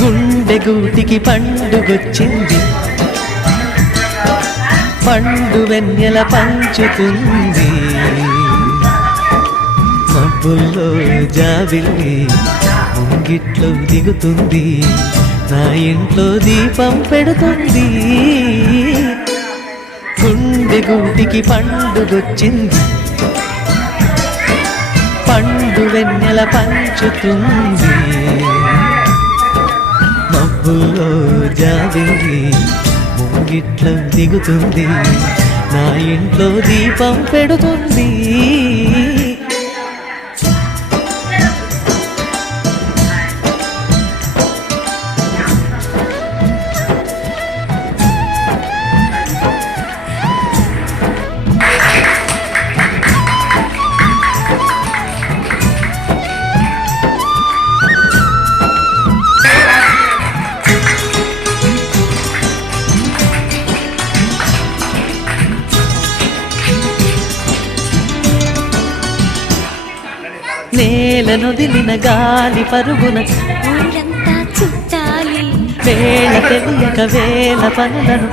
గుండె గూటికి పండుగొచ్చింది, పండు వెన్నెల పంచుతుంది. మబ్బుల్లో జాబిల్లి ముంగిట్లో దిగుతుంది, నా ఇంట్లో దీపం పెడుతుంది. గుండె గూటికి పండుగొచ్చింది, పండు వెన్నెల పంచుతుంది. మబ్బుల్లో జాబిల్లి ముంగిట్లో దిగుతుంది, నా ఇంట్లో దీపం పెడుతుంది. నేలనొదిలిన గాలి పరుగున ఊరంతా చుట్టాలి, వేళ తెలియక వేల పనులను